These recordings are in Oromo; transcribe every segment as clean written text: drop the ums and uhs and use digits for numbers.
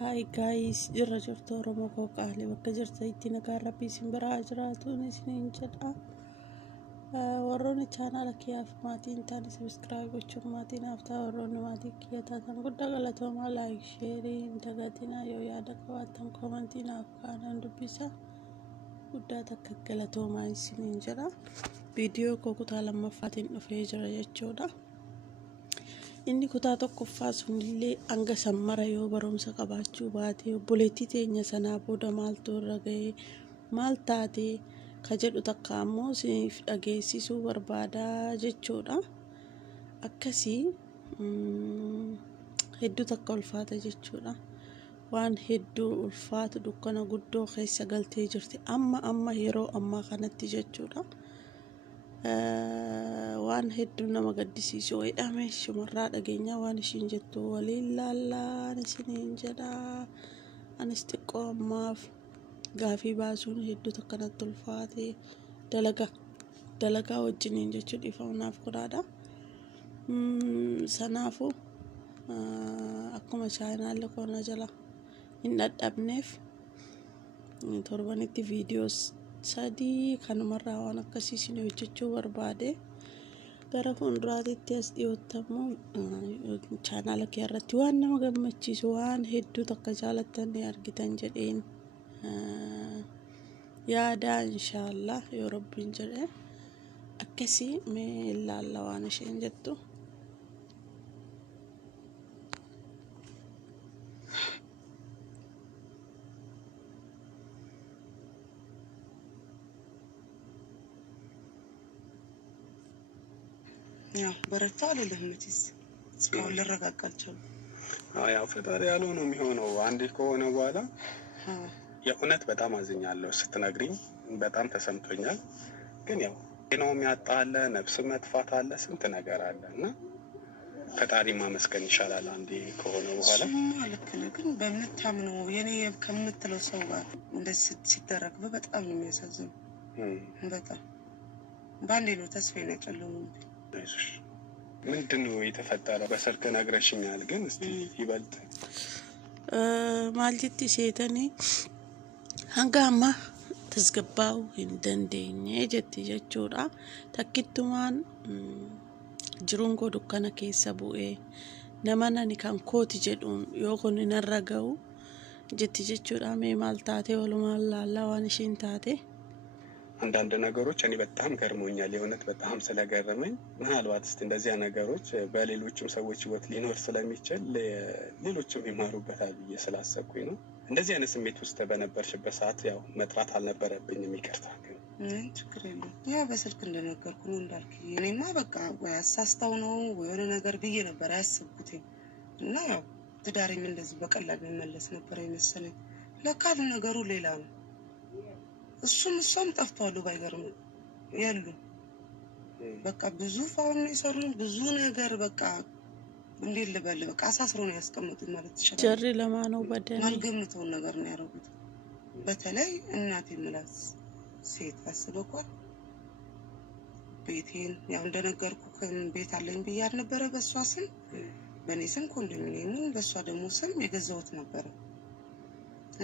Hi guys, jirra jirtu Oromoo Qooqaalee bakka jirtanitti nagaan Rabbii isin biraa jiraatuun isiniin jedha. Warroonni chaanaala kiyyaaf maatii hin taane subscribe gochuun maatiin haftaa warroonni maatii kiyya taatan guddaa galatoomaa like share hin dagatinaa yoo yaada qabaattan commentii naaf kaa'aa dubbisa guddaa takka galatoomaa isiniin jedha. Viidiyoo koo kutaa lammaffaatiin dhufee jira jechuudha. Inni kutaa tokkoffaa sunillee hanga sammara yoo barumsa qabaachuu baate obboleettii teenya sanaa booda maaltu irra ga'e maal taate ka jedhu takka ammoo siif dhageessisuu barbaada jechuudha. Akkasii hedduu takka ulfaata jechuudha. Waan hedduu ulfaatu dukkana guddoo keessa galtee jirti amma yeroo ammaa kanatti jechuudha. Waan hedduu nama gaddisiisu jedhame shumarraa dhageenya waan ishiin jettu waliin laallaan isiniin jedha. Anis xiqqoo ammaaf gaafii baasuun hedduu takkanatti ulfaate dalagaa wajjiniin jechuun dhiifamaaf godhaadha. Sanaafu akkuma chaanaalli koona jala hin dadhabneef torbanitti viidiyoos sadii kanumarraa waan akkasii isin hojjechuu barbaade gara fuulduraatti as dhiyoottamu chaanaala kee irratti waan nama gammachiisu waan hedduu takka jaalattan argitan jedheen yaada inshallah yoo rabbiin jedhe akkasii mee ilaalla waan isheen jettu. ያው በረታው ለለህመቲስ እስካሁን ልረጋጋልቻለሁ። ያው ፈጣሪ ያለው ነው የሚሆነው። አንዴ ከሆነ በኋላ የእውነት በጣም አዝኛለሁ ስትነግሪኝ በጣም ተሰምቶኛል። ግን ያው ነው የሚያጣለ ነፍስ መጥፋት አለ ስንት ነገር አለና ፈጣሪ ማመስገን ይሻላል አንዴ ከሆነ በኋላ ማለት ነው። ግን በመታምነው የኔ ከምትለው ሰው ጋር እንደዚህ ሲደረግ በጣም ነው የሚያሳዝነው። በጣም ባንዴ ነው ተስፋዬን ያጨለመው። ምንድነው የተፈጠረው? በስልክ ነግረሽኛል ግን እስቲ ይበልጥ ማልቲ ሴተኒ አንጋማ ተስገባው እንደንደኝ ጀቲ ጀቹራ ተክቱማን ጅሩን ጎ ዱካና ኬሳ ቡኤ ነማናኒ ካን ኮቲ ጀዱን ዮኮን ነረጋው ጀቲ ጀቹራ ሜ ማልታቴ ወሉማላላ ዋንሽን ታቴ አንዳንድ ነገሮች እኔ በጣም ገርሞኛል። የሆነት በጣም ስለገረመኝ ምናልባት እስቲ እንደዚህ ነገሮች በሌሎችም ሰዎች ህይወት ሊኖር ስለሚችል ሌሎችም ይማሩበታል ብዬ ስላሰብኩኝ ነው። እንደዚህ አይነት ስሜት ውስጥ በነበርሽበት ሰዓት ያው መጥራት አልነበረብኝም፣ ይቅርታ። ግን ችግር የለም ያ በስልክ እንደነገርኩ ነው እንዳልክ። እኔማ በቃ ወይ አሳስታው ነው ወይ የሆነ ነገር ብዬ ነበር ያሰብኩት እና ያው ትዳሬም እንደዚህ በቀላሉ መመለስ ነበር የመሰለኝ። ለካ ነገሩ ሌላ ነው። እሱም ጠፍቷል ባይገርም ያሉ በቃ ብዙ ፋውን ይሰሩን ብዙ ነገር በቃ እንዴት ልበል በቃ አሳስሮ ነው ያስቀምጡት ማለት ይችላል። ጀሪ ለማነው በደል ማልገምተው ነገር ነው ያደረጉት። በተለይ እናቴ ምላስ ሴት አስበኳል። ቤቴን ያው እንደነገርኩ ቤት አለኝ ብያር ነበር በሷ ስም በኔ ስም ኮንዶሚኒየሙን በሷ ደግሞ ስም የገዛሁት ነበር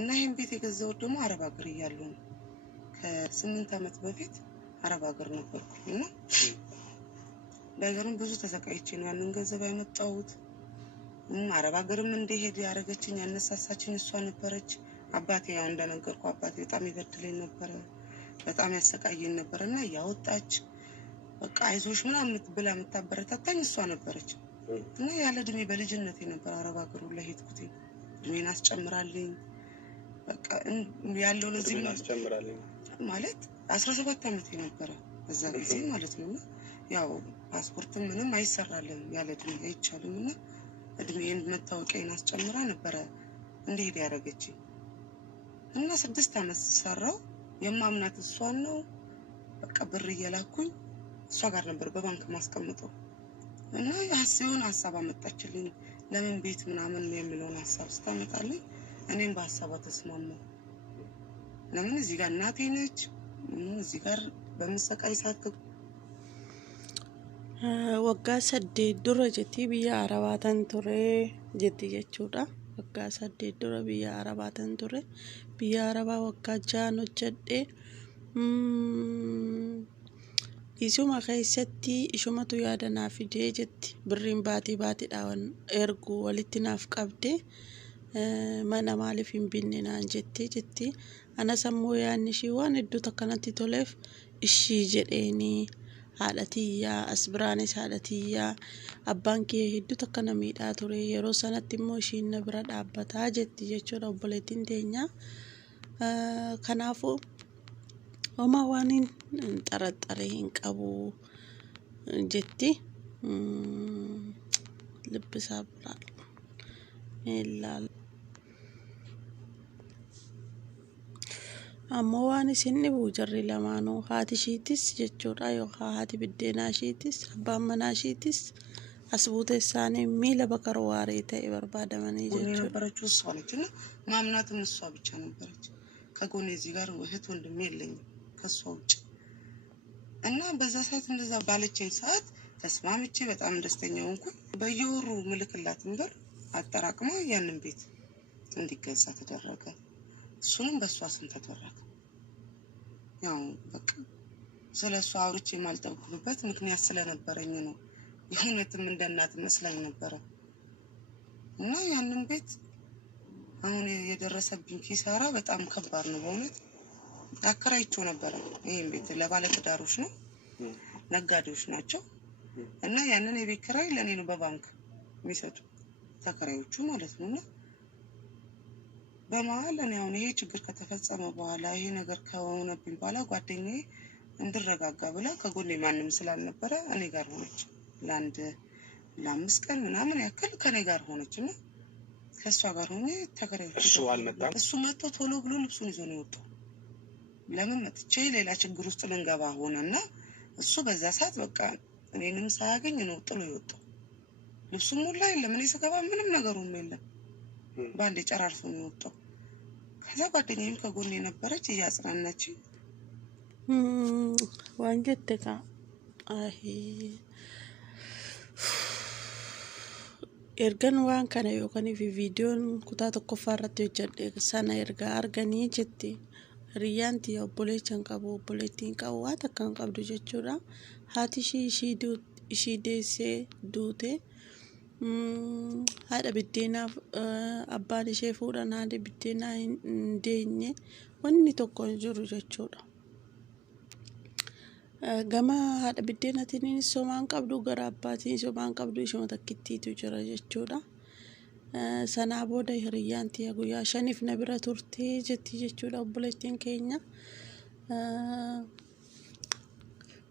እና ይሄን ቤት የገዛሁት ደግሞ አረብ ሀገር እያለሁ ነው። ከ8 አመት በፊት አረብ ሀገር ነበርኩና በአገሩም ብዙ ተሰቃይቼ ነው ያንን ገንዘብ ያመጣሁት። አረብ ሀገርም እንደሄድ ያረጋችኝ ያነሳሳችኝ እሷ ነበረች። አባቴ ያው እንደነገርኩ አባቴ በጣም ይበድለኝ ነበር፣ በጣም ያሰቃየኝ ነበርና ያወጣች በቃ አይዞሽ ምናምን ብላ የምታበረታታኝ እሷ ነበረች። እና ያለ እድሜ በልጅነቴ ነበር አረብ ሀገሩ ላይ ሄድኩት። እድሜን አስጨምራልኝ በቃ ያለው ለዚህ ምን አስጨምራልኝ ማለት 17 አመት ነበር በዛ ጊዜ ማለት ነው። ያው ፓስፖርት ምንም አይሰራልም ያለ እድሜ አይቻልምና እድሜን መታወቂያን አስጨምራ ነበር እንዴት ያረጋችኝ እና 6 አመት ሰራው። የማምናት እሷን ነው በቃ ብር እየላኩኝ እሷ ጋር ነበር በባንክ ማስቀምጠው እና ያሲውን ሐሳብ አመጣችልኝ። ለምን ቤት ምናምን የሚለውን ሐሳብ ስታመጣልኝ እኔም በሐሳቧ ተስማማሁ። ለምን እዚህ ጋር እናቴ ነች እዚህ ጋር በመሰቃይ ሳትክ waggaa 8 dura jetti biyya arabatan ture jetti jechuudha. waggaa 8 dura biyya Arabaatan ture. Biyya Arabaa waggaa 6 hojjedhe. Isuma keessatti ishumatu yaada naaf fidee jetti. Birriin baatiidhaan ergu walitti naaf qabde. Mana maaliif hin binne naan jetti. Anas ammoo yaadni ishii waan hedduu akkanatti toleef ishii jedheeni haadha tiyyaa as biraanis haadha tiyyaa abbaan kee hedduu akkana miidhaa ture yeroo sanatti immoo ishiin na bira dhaabbataa jetti jechuudha obboleettiin teenya. Kanaafuu homaa waan hin xaraxaree hin qabu jetti. Libbisaa biraa ilaala. Ammoo waan isin dhibu jarri lamaanuu haati ishiitis jechuudha yookaan haati biddeenaa ishiitis abbaan manaa ishiitis as buutee isaanii miila bakar waaree ta'e barbaadamanii jechuudha. ነበረችው እሷ ነች እና ማምናትም እሷ ብቻ ነበረች። ከጎኔ እዚህ ጋር እህት ወንድም የለኝም ከሷ ውጭ እና በዛ ሰዓት እንደዛ ባለችኝ ሰዓት ተስማምቼ በጣም ደስተኛ ሆንኩኝ። በየወሩ ምልክላትን ብር አጠራቅማ ያንን ቤት እንዲገዛ ተደረገ። እሱንም በሷ ስም ተደረገ። ያው በቃ ስለሷ አውርቼ የማልጠብቅበት ምክንያት ስለነበረኝ ነው። የእውነትም እንደ እናት መስላኝ ነበረ እና ያንን ቤት አሁን የደረሰብኝ ኪሳራ በጣም ከባድ ነው በእውነት። አከራይቼው ነበረ። ይሄን ቤት ለባለ ትዳሮች ነው፣ ነጋዴዎች ናቸው እና ያንን የቤት ኪራይ ለኔ ነው በባንክ የሚሰጡ ተከራዮቹ ማለት ነው። በመሀል እኔ አሁን ይሄ ችግር ከተፈጸመ በኋላ ይሄ ነገር ከሆነብኝ በኋላ ጓደኛዬ እንድረጋጋ ብላ ከጎኔ ማንም ስላልነበረ እኔ ጋር ሆነች። ለ5 ቀን ምናምን ያክል ከኔ ጋር ሆነችና ከሷ ጋር ሆኜ ተከራዮቹ እሱ አልመጣም። እሱ መጥቶ ቶሎ ብሎ ልብሱን ይዞ ነው የወጣው። ለምን መጥቼ ሌላ ችግር ውስጥ ልንገባ ሆነና እሱ በዛ ሰዓት በቃ እኔንም ሳያገኝ ነው ጥሎ የወጣው። ልብሱም ሁላ የለም፣ እኔ ስገባ ምንም ነገሩም የለም። ባንዴ ጨራርሶ ነው የወጣው። ከዛ ጓደኛዬም ከጎኔ ነበረች እያጽናናች ዋንጀተካ አሂ ergan waan kana yookaan viidiyoon kutaa tokkoffaa irratti hojjedhe sana erga arganii jetti riyyaan tiyya obboleettiin qabu waan takka hin qabdu jechuudha. Haati ishii deessee duute haadha biddeenaaf abbaan ishee fuudhan haadha biddeenaa hin deenye wanni tokko hin jiru jechuudha. Gama haadha biddeenaatiin somaan qabdu gara abbaatiin somaan qabdu ishuma takkittiitu jira jechuudha. Sanaa booda hiriyyaan tiyya guyyaa 5 na bira turtee jetti jechuudha obboleettiin keenya.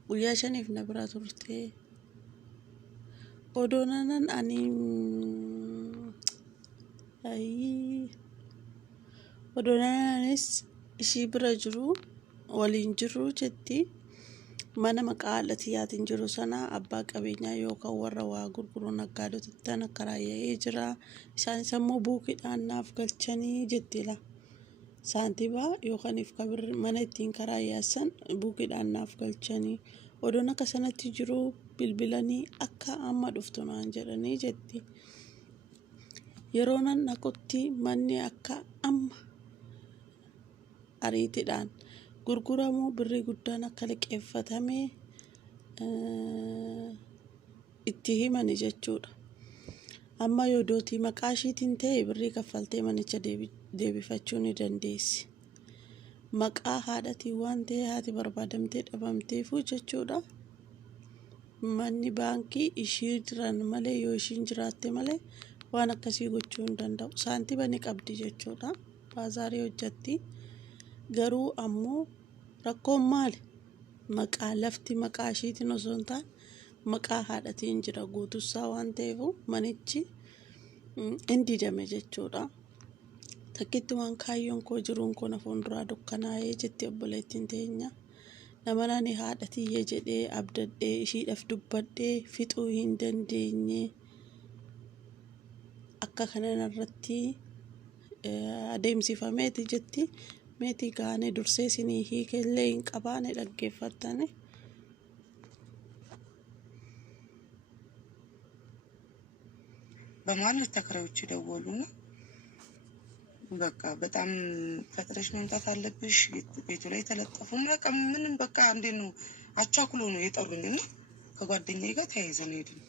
Guyyaa 5 na bira turtee odoonanan odoonanis ishii bira jiru waliin jiru jetti. Mana maqaa haadha tiyyaatiin jiru sana abbaa qabeenyaa yookaan warra waa gurguru naggaadotatti karaayee jira. Isaanis ammoo buukiidhaan naaf galchanii jettila. Saantibaa yookaan if kabir mana ittiin karaayyaassan buukiidhaan naaf galchanii. Odoon akka sanatti jiru bilbilanii akka amma dhuftu naan jedhanii jetti. Yeroo nan dhaqutti manni akka amma ariitiidhaan gurguramu birrii guddaan akka liqeeffatame itti himani jechuudha. Amma yoo dootii maqaa ishiitiin ta'e birrii kaffaltee manicha deebifachuu ni dandeessi. Maqaa haadhatiin waan ta'e haati barbaadamtee dhabamteefu jechuudha. Manni baankii ishii jiran malee yoo ishiin jiraatte malee waan akkasii gochuu hin danda'u. Saantiba ni qabdi jechuudha. Baazaarii hojjetti. Garuu ammoo rakkoon maali? Maqaa lafti maqaa ishiitiin osoo hin taane maqaa haadhatiin jira guutussaa waan ta'eef manichi hin didame jechuudha. Takkitti waan kaayyoon koo jiruun koo na fuulduraa dukkanaa'ee jetti obboleettiin teenya. Nama nani haadha tiyya jedhee abdadhee ishiidhaaf dubbadhee fixuu hin dandeenye akka kanarratti adeemsifameeti jetti. Meetii gaane dursee sinii hiikellee hin qabaane dhaggeeffattane. በማለት ተከራዮች ደወሉና በቃ በጣም ፈጥረሽ መምጣት አለብሽ። ቤቱ ላይ ተለጠፉ በቃ ምንም በቃ እንዴት ነው አቻኩሎ ነው የጠሩኝና ከጓደኛዬ ጋር ተያይዘን ሄድን።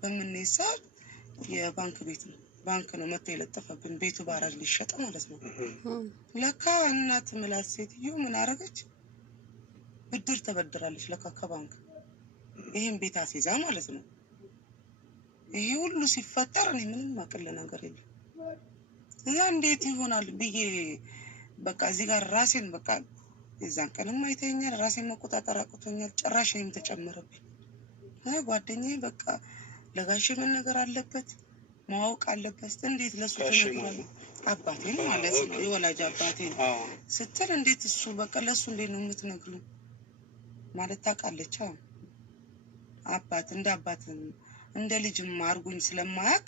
በምንሄድ ሰዓት የባንክ ቤት ነው ባንክ ነው መጥቶ የለጠፈብን ቤቱ ባራጅ ሊሸጥ ማለት ነው። ለካ እናት ምላት ሴትዮ ምን አረገች? ብድር ተበድራለች ለካ ከባንክ ይሄን ቤት አስይዛ ማለት ነው። ይሄ ሁሉ ሲፈጠር እኔ ምንም አቅል ነገር የለም እና እንዴት ይሆናል ብዬ በቃ እዚህ ጋር ራሴን በቃ የዛን ቀንም አይተኛል ራሴን መቆጣጠር አቅቶኛል። ጭራሽ እኔም ተጨመረብኝ። ጓደኛዬ በቃ ለጋሽ ምን ነገር አለበት ማወቅ አለበት። እንዴት ለሱ ተነግሯል? አባቴን ማለት ነው የወላጅ አባቴን ስትል እንዴት እሱ በቃ ለሱ እንዴት ነው የምትነግሪው ማለት ታውቃለች። አባት እንደ አባት እንደ ልጅም አርጉኝ ስለማያውቅ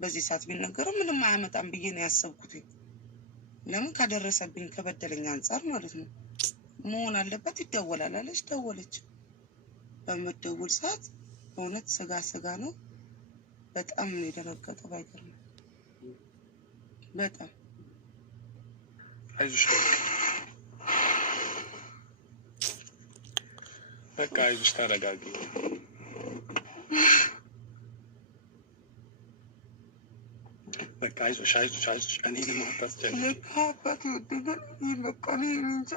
በዚህ ሰዓት ቢነገረው ምንም አያመጣም ብዬ ነው ያሰብኩት። ለምን ካደረሰብኝ ከበደለኝ አንፃር ማለት ነው መሆን አለበት ይደወላል አለች። ደወለች። በመደወል ሰዓት በእውነት ስጋ ነው። በጣም ነው የደነገጠው። ባይገርም በጣም አይዞሽ በቃ አይዞሽ ተረጋጊ። በቃ አይዞሽ እኔ ለማጣት ጀምር ለካ አባቴ ወደኛል። ይህ በቃ እኔ እንጃ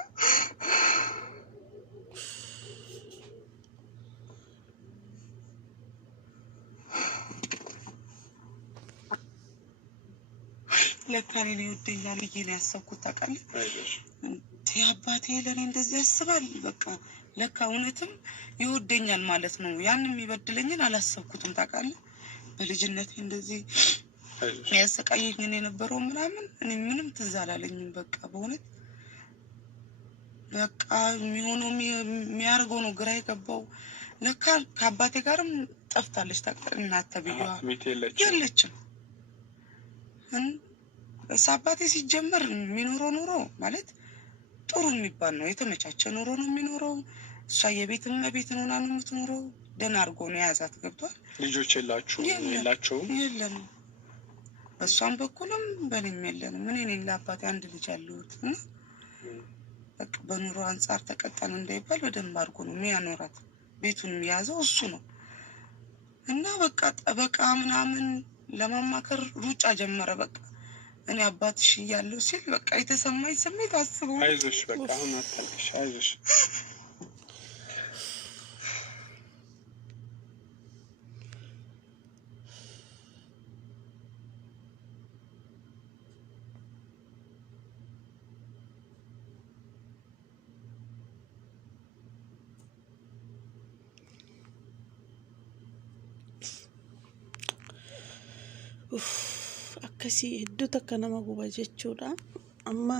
ለካ እኔ ይወደኛል ብዬ ነው ያሰብኩት። ታውቃለህ አባቴ ለእኔ እንደዚህ ያስባል። በቃ ለካ እውነትም ይወደኛል ማለት ነው። ያንን የሚበድለኝን አላሰብኩትም። ታውቃለህ በልጅነቴ እንደዚህ ያሰቃየኝን የነበረው ምናምን እኔ ምንም ትዝ አላለኝም። በቃ በእውነት በቃ የሚሆነው የሚያደርገው ነው ግራ የገባው። ለካ ከአባቴ ጋርም ጠፍታለች። ታውቃለህ እናት ተብዬዋ የለችም። አባቴ ሲጀመር የሚኖረው ኑሮ ማለት ጥሩ የሚባል ነው። የተመቻቸ ኑሮ ነው የሚኖረው። እሷ የቤትም ቤት ሆና ነው የምትኖረው። ደህና አድርጎ ነው የያዛት። ገብቷል። ልጆች የላቸውም? የለንም። በእሷም በኩልም በእኔም የለንም። እኔ ነኝ ለአባቴ አንድ ልጅ ያለሁት እና በቃ በኑሮ አንጻር ተቀጣን እንዳይባል በደንብ አድርጎ ነው የሚያኖራት። ቤቱን የያዘው እሱ ነው እና በቃ ጠበቃ ምናምን ለማማከር ሩጫ ጀመረ። በቃ እኔ አባትሽ እያለሁ ሲል በቃ የተሰማኝ ስሜት አስበው። አይዞሽ በቃ አሁን አታልቅሽ። አይዞሽ akkasii hedduutu akka nama guba jechuudha. Amma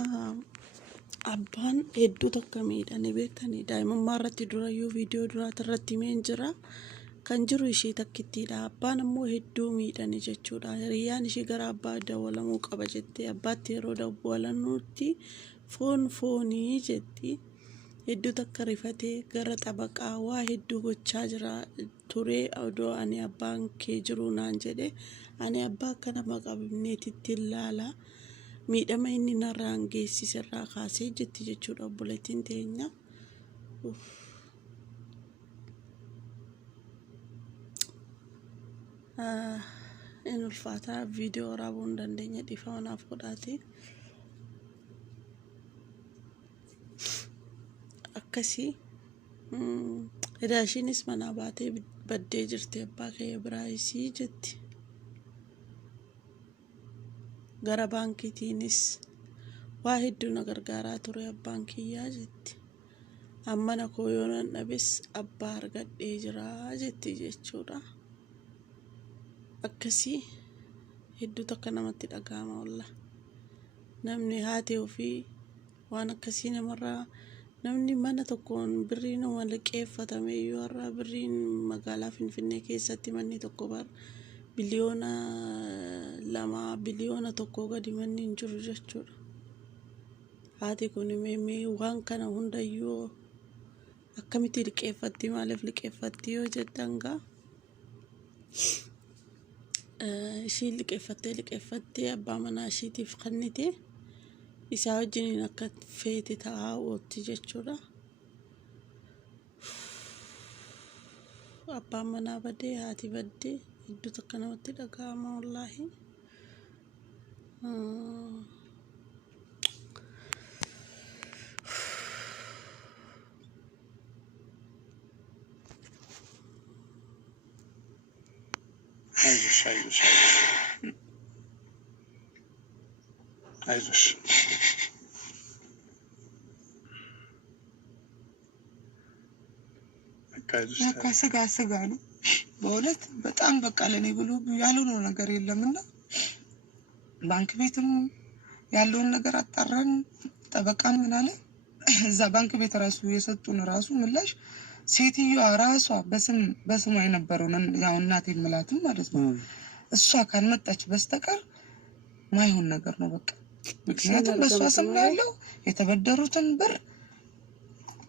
abbaan hedduutu akka miidhanii beektanii daa'imummaa irratti durayyuu viidiyoo duraati irratti himeen jira. Kan jiru ishee takkittiidha. Abbaan ammoo hedduu miidhanii jechuudha. Hiriyyaan ishee gara abbaa dawwalamuu qaba jettee abbaatti yeroo dawwalanuutti foonii jetti. Hedduutu akka rifatee gara xabaqaa waa hedduu gochaa jira ture. Odoo ani abbaan kee jiru naan jedhe ani abbaa kana maqabneetitti ilaala miidhama inni narraan geessisirraa kaasee jetti jechuudha obboleettiin teenya. In ulfaataa viidiyoo waraabuu hin dandeenye dhiifama naaf godhaati. Akkasii hiriyaashiinis manaa baatee baddee jirti abbaa kee biraayisii jetti. Gara baankiitiinis waa hedduu na gargaaraa ture abbaan kiyyaa jetti. Amma na kooyoonan dhabes abbaa argadhee jiraa jetti jechuudha. Akkasii hedduutu akka namatti dhaga'ama walla. Namni haatee ofii waan akkasii namarraa namni mana tokkoon birriin nama liqeeffatame iyyuu har'a birriin magaalaa Finfinnee keessatti manni tokko bar biliyoona 2 biliyoona 1 gadi manni hin jiru jechuudha. Haati kun mee waan kana hundayyuu akkamitti liqeeffatti maaliif liqeeffatti yoo jettan gaa ishii liqeeffattee abbaa manaa ishiitiif kennite isaa wajjiniin akka feete ta'aa ootti jechuudha. Abbaan manaa badee haati baddee hedduu takka namatti dhaga'ama wallaahi. አይዞሽ በቃ ስጋ ነው በእውነት በጣም በቃ ለኔ ብሎ ያልሆነው ነገር የለምና ባንክ ቤትም ያለውን ነገር አጣራን። ጠበቃም ምን አለ እዛ ባንክ ቤት ራሱ የሰጡን ራሱ ምላሽ ሴትዮዋ ራሷ በስሟ የነበረው ያው እናቴ ምላትም ማለት ነው እሷ ካልመጣች በስተቀር ማይሆን ነገር ነው በቃ። ምክንያቱም በሷ ስም ያለው የተበደሩትን ብር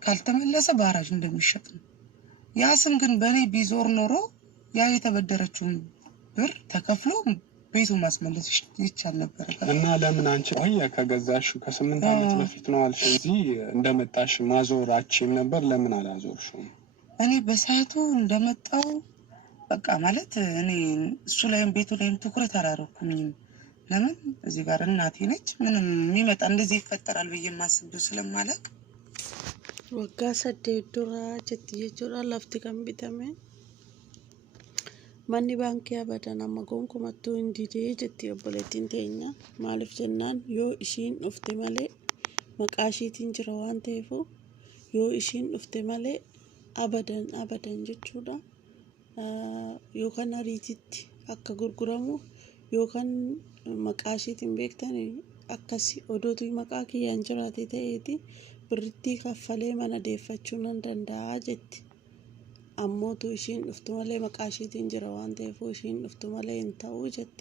ካልተመለሰ ባራጅ እንደሚሸጥ ነው። ያ ስም ግን በኔ ቢዞር ኖሮ ያ የተበደረችውን ብር ተከፍሎ ቤቱ ማስመለስ ይቻል ነበር። እና ለምን አንቺ ከገዛሽው ከ8 ዓመት በፊት ነው አልሽ እዚህ እንደመጣሽ ማዞራችን ነበር ለምን አላዞርሽው? እኔ በሰዓቱ እንደመጣው በቃ ማለት እኔ እሱ ላይም ቤቱ ላይም ትኩረት አላደረኩኝም። ለምን እዚህ ጋር እናቴ ነች ምንም የሚመጣ እንደዚህ ይፈጠራል ብዬ ማስበው ስለማላቅ ወጋ ሰደ ዱራ ጀትየቹራ ለፍቲ ከንቢተሜ ማኒ ባንክ ያበደና መጎንኩ መቱ እንዲዴ ጀት ኦቦሌቲን ቴኛ ማለፍ ጀናን ዮ ኢሺን ኡፍቴ ማሌ መቃሺቲን ጅራ ዋን ተይፉ ዮ ኢሺን ኡፍቴ ማሌ አበደን ጀቹዳ ዮካን አሪቲት አከ ጉርጉረሙ ዮካን መቃሺቲን ቤክተን አከሲ ኦዶቱ መቃ ኪያን ጅራቴ ተኤቲ ብርቲ ከፈሌ መነ ደፈቹን እንደንዳ ጀት አሞቱ ኢሺን ኡፍቱ ማሌ መቃሺቲን ጅራ ዋን ተይፉ ኢሺን ኡፍቱ ማሌ እንታው ጀቲ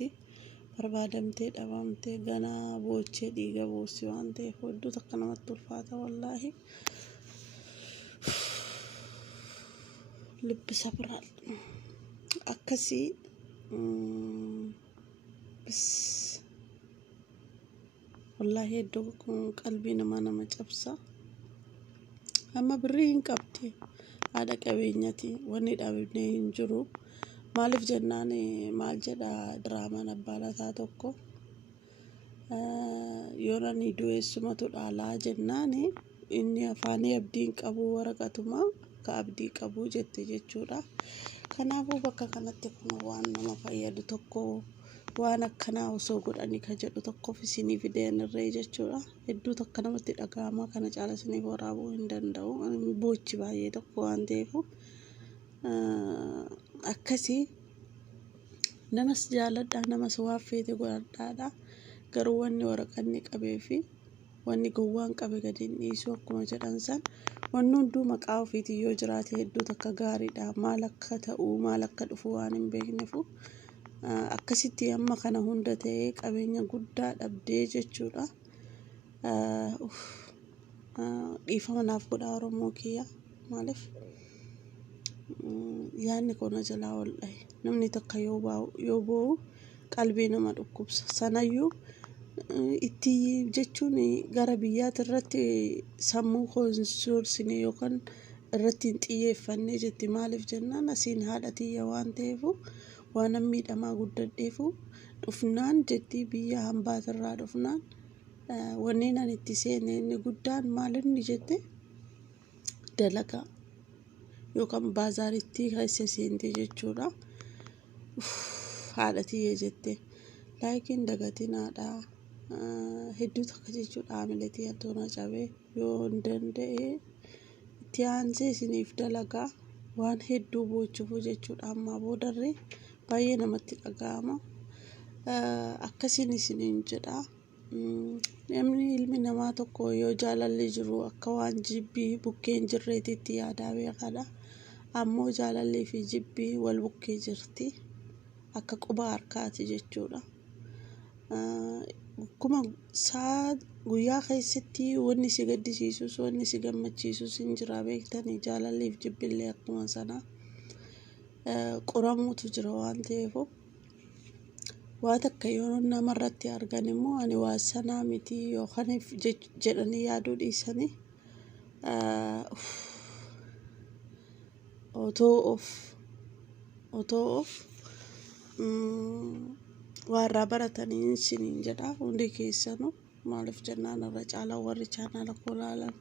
በርባደምቴ ደባምቴ ገና ቦቼ ዲገ ቦሲ ዋን ተይፉ ዱ ተከነመት ቱልፋታ ወላሂ ልብ ሰብራል አከሲ بس والله يدوكم قلبي نما مጨብሳ اما برين قبتي هذا قبينتي وني دابني እንጅሩ ማለፍ ጀናኔ ማልጀዳ ድራማ ነባላታ ተኮ ዮራኒ ዱኤስ መቶ ዳላ ጀናኔ እኒ አፋኒ አብዲን ቀቡ ወረቀቱማ ከአብዲ ቀቡ ጀት ጀቹዳ ከናቡ በቃ ከነተ ኩኑ ዋን ነማ ፈየዱ ተኮ ዋና ከና ወሶ ጎዳኒ ከጀዱ ተኮ ፊሲኒ ቪዲዮን ረይጀቹዳ እዱ ተከነመት ደጋማ ከነ ጫለስኒ ወራቡ እንደንደው ቦቺ ባየ ተኮ አንዴፉ አከሲ ነመስ ጃለዳ ነመስ ዋፌቴ ጎዳዳ ገሩወኒ ወረቀኒ ቀቤፊ ወኒ ጎዋን ቀበ ገዲን ኢሱ አኩማ ጀዳንሳን ወኑንዱ መቃው ፊትዮ ጅራቴ ሄዱ ተከጋሪዳ ማለከተኡ ማለከ ዱፉ ዋንም በግነፉ አከሲቲ ያማ ከነ ሁንደቴ ቀበኛ ጉዳ ዳብዴ ጀቹዳ ኢፋናፍ ጎዳ ኦሮሞ ኪያ ማለፍ ያኒ ኮነ ጀላ ወላይ ነምኒ ተከ ዮቦ ቀልቤ ነማ ዱኩብሳ ሰናዩ ኢቲ ጀቹኒ ጋራ ቢያት ረቲ ሰሙ ኮንሶርሲኒ ዮካን ረቲ ጥየፈኔ ጀቲ ማለፍ ጀናና ሲን ሃዳቲ ያዋን ተይፉ ዋነሚ ደማ ጉደዴፉ ዱፍናን ጀቲ ቢያ ሃምባተራ ዱፍናን ወኔናን ኢቲ ሴኔኒ ጉዳን ማለን ጀቴ ደለጋ ዮካን ባዛሪቲ ከሰሲንቴ ጀቹዳ ሃዳቲ የጀቴ ላይኪን ደገቲናዳ hedduu takka jechuudha amaleetii antoona cabee yoo danda'e itti aansee isiniif dalagaa waan hedduu bochuuf jechuudha amma boodarree baay'ee namatti dhaga'ama akkasiin isiniin jedha namni ilmi namaa tokko yoo jaalalli jiru akka waan jibbii bukkeen jirreetitti yaadaa beekadha ammoo jaalallii fi jibbii wal bukkee jirti akka quba harkaati jechuudha kuma saa guyyaa keessatti wanni si gaddisiisus wanni si gammachiisus injira beektanii jaalalliif jibbillee akkuma sana qoramuutu jira waan ta'eef waa takka yoo namarratti argan immoo ani waa sanaa miti yookaaniif jedhanii yaaduu dhiisanii otoo of warra baratanii isiniin jedha hundi keessanuu maaliif jennaan irra caalaa warri chaanala koo laalan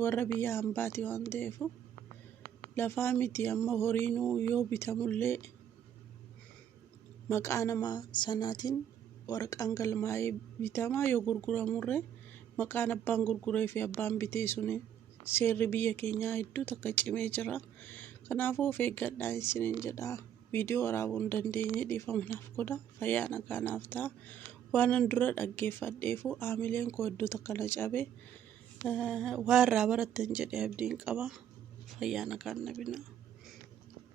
warra biyya hambaati waan ta'eefu lafaa miti amma horiinuu yoo bitamullee maqaa nama sanaatiin waraqaan galmaa'ee bitamaa yoo gurguramurree maqaan abbaan gurguree fi abbaan bitee suni seerri biyya keenyaa hedduu takka cimee jira. Kanaafuu of eeggadhaa isiniin jedha. Viidiyoo waraabuu hin dandeenye dhiifamnaaf godha. Fayyaa nagaa naaf ta'a. Waan an dura dhaggeeffadheefu aamileen koo iddoo takka na cabee waan irraa barattan jedhee abdiin qaba. Fayyaa nagaa nabina.